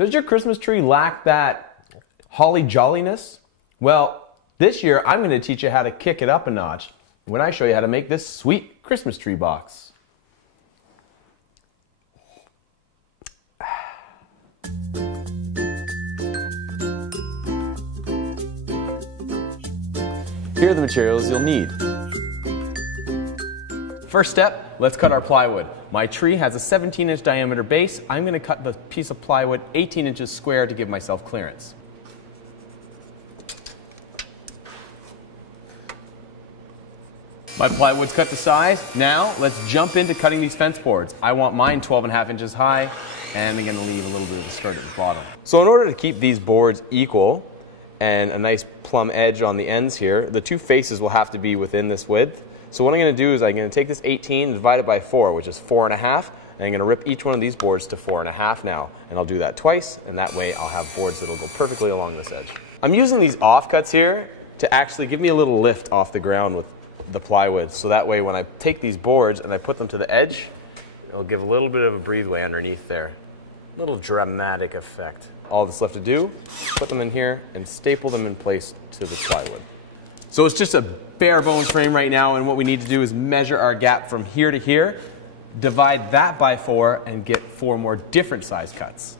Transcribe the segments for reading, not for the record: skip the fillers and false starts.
Does your Christmas tree lack that holly jolliness? Well, this year I'm going to teach you how to kick it up a notch when I show you how to make this sweet Christmas tree box. Here are the materials you'll need. First step, let's cut our plywood. My tree has a 17-inch diameter base. I'm going to cut the piece of plywood 18 inches square to give myself clearance. My plywood's cut to size. Now let's jump into cutting these fence boards. I want mine 12.5 inches high, and I'm going to leave a little bit of the skirt at the bottom. So in order to keep these boards equal and a nice plumb edge on the ends here, the two faces will have to be within this width. So what I'm going to do is I'm going to take this 18 and divide it by 4, which is 4.5, and I'm going to rip each one of these boards to 4.5 now. And I'll do that twice, and that way I'll have boards that will go perfectly along this edge. I'm using these offcuts here to actually give me a little lift off the ground with the plywood. So that way when I take these boards and I put them to the edge, it'll give a little bit of a breatheway underneath there. A little dramatic effect. All that's left to do, put them in here and staple them in place to the plywood. So it's just a bare bones frame right now, and what we need to do is measure our gap from here to here, divide that by 4, and get 4 more different size cuts.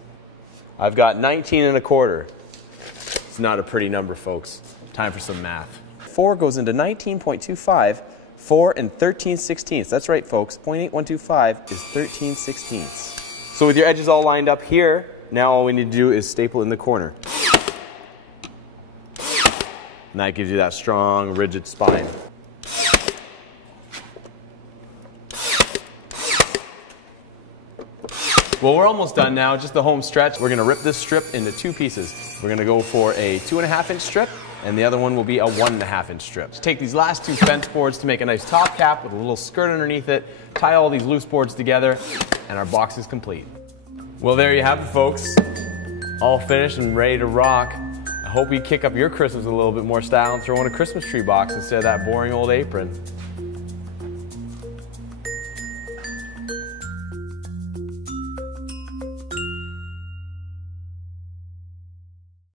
I've got 19.25. It's not a pretty number, folks. Time for some math. 4 goes into 19.25, 4 and 13/16. That's right, folks. 0.8125 is 13/16. So with your edges all lined up here, now all we need to do is staple in the corner. And that gives you that strong, rigid spine. Well, we're almost done now, just the home stretch. We're going to rip this strip into 2 pieces. We're going to go for a 2.5-inch strip, and the other one will be a 1.5-inch strip. Just take these last 2 fence boards to make a nice top cap with a little skirt underneath it, tie all these loose boards together, and our box is complete. Well, there you have it, folks. All finished and ready to rock. I hope you kick up your Christmas with a little bit more style and throw in a Christmas tree box instead of that boring old apron.